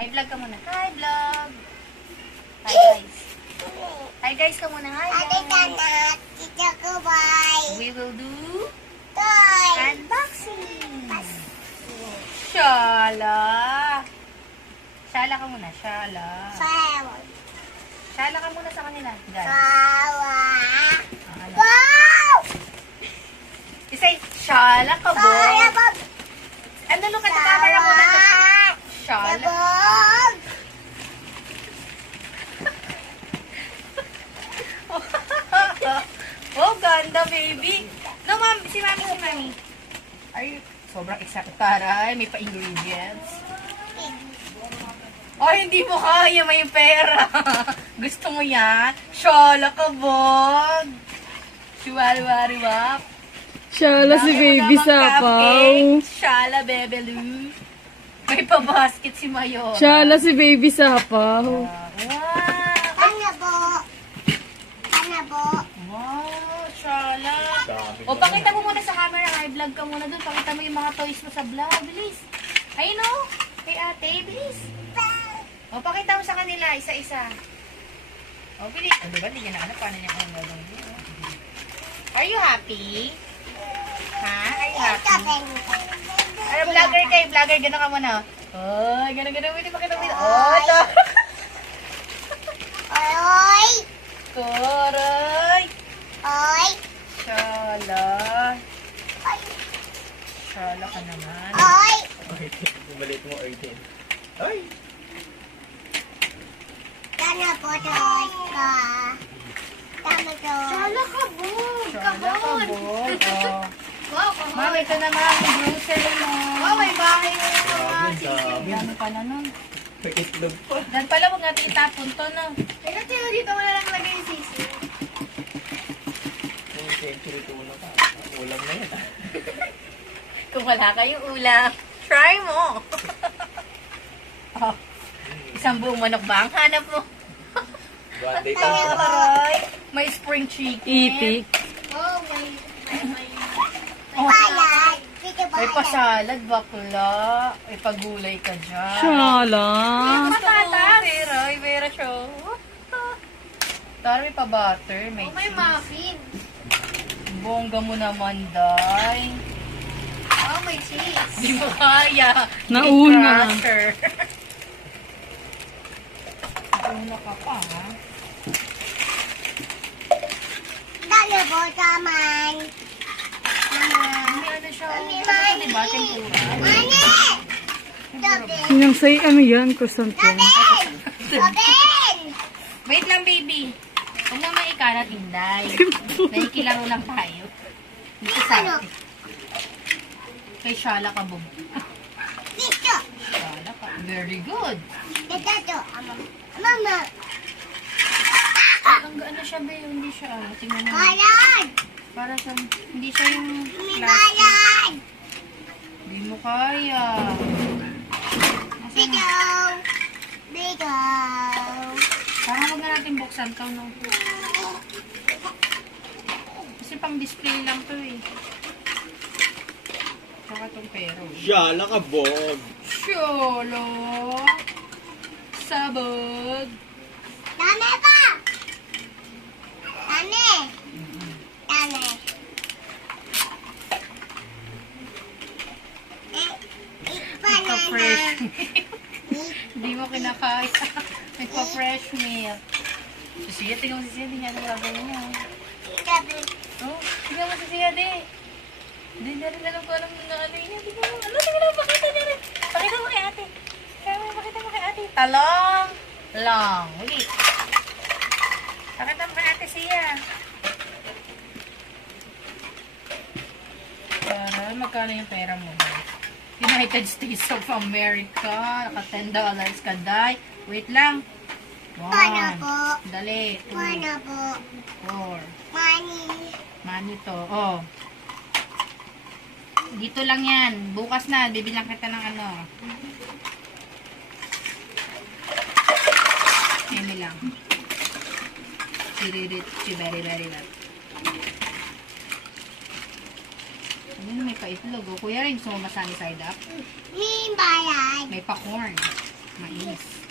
Hi vlog ka muna. Hi vlog. Hi guys. Hi guys ka muna. Hi guys. We will do unboxing. Shala. Shala ka muna. Shala. Shala ka muna sa kanila. Guys. Isay, shala ka bo. Ano look at the camera muna. Shala. Oh, ganda baby. No, ma'am. Si mami. Are you sobrang excited? Taray, may pa-ingredients. Oh, hindi mo kaya. May pera. Gusto mo yan? Shala ka, bog. Shuwari-wari-wap. Shala si baby sapaw. Shala, bebelu. May pa-basket si Mayo. Shala si baby sapaw. Wow, shala. O, pakita mo muna sa camera. Ay, vlog ka muna dun. Pakita mo yung mga toys mo sa vlog. Bilis. Ayun o. Kay ate, bilis. O, pakita mo sa kanila. Isa-isa. O, bilis. O, diba? Hindi niya na alam paano niya kung gagawin niya. Are you happy? Ha? Are you happy? Ano, vlogger kayo? Vlogger, gano'n ka muna. Oh, gano'n. Pwede pakita mo. Oh, ito. Koray. Shala. Shala ka naman. Bumalik mo 18. Ay! Shala ka, bog. Shala ka, bog. Oh. Ma'am, ito naman ang grocery mo. Oh, may bahay mo naman. Dami pala nun. May itlog pa. Dan pala, huwag natin itapon to, no? Teka, dito mo na lang lagay yung sisi. Yung century tuna ka. Ulam na yan. Kung wala kayong ulam, try mo. Oh, isang buong manok ba ang hanap mo? One day Ay, ka. aray. May spring chicken. Itik. Oh, may pasalad, bakla. May pagulay ka dyan. Shala. Patatas. Vera show. Tara, may pa-butter. May muffin. bongga mo naman, day. Oh, may cheese. Di mo kaya. Nauna. Crusher. Nauna ka pa, ha? Hindi ano siya. Di ba? Tempura. Yung say ano yan, croissant yan. Wait lang, baby. Huwag naman ikalat, Inday. Nakikilaro lang tayo. Dito sa atin. Kay Shala ka, Bob. Shala ka. Very good. Ang ano siya, be? Hindi siya, ano. Tingnan mo. Para sa, hindi siya yung plastic. Hindi mo kaya. Parang huwag na natin buksan to, no? Kasi pang display lang to, eh. Saka itong pero. Shala ka, bog. Shala. Sabog. Nagpa-fresh milk. Hindi mo kinakaya. Nagpa-fresh milk. Si Sia, tingnan mo si Sia. Hindi niya nagagawin niya. Oh, tingnan mo si Sia, di. Hindi na rin alam ko alam na ano niya. Tingnan mo. Ano, tingnan mo. Pakita niya rin. Pakita mo kay ate. Pakita mo kay ate. Talong. Long. Ulit. Pakita mo kay ate Sia. Para magkano yung pera mo? United States of America. Naka $10 ka, day. Wait lang. 1. Dali. 2. 4. Money to. Oh. Dito lang yan. Bukas na. Bibilang kita ng ano. Yan lang. Chiririt. Chibari-bari-bari. Ano, may pa-itlog. Oh. Kuya rin, gusto mo masani side up? May pa-corn. Mais. cheese.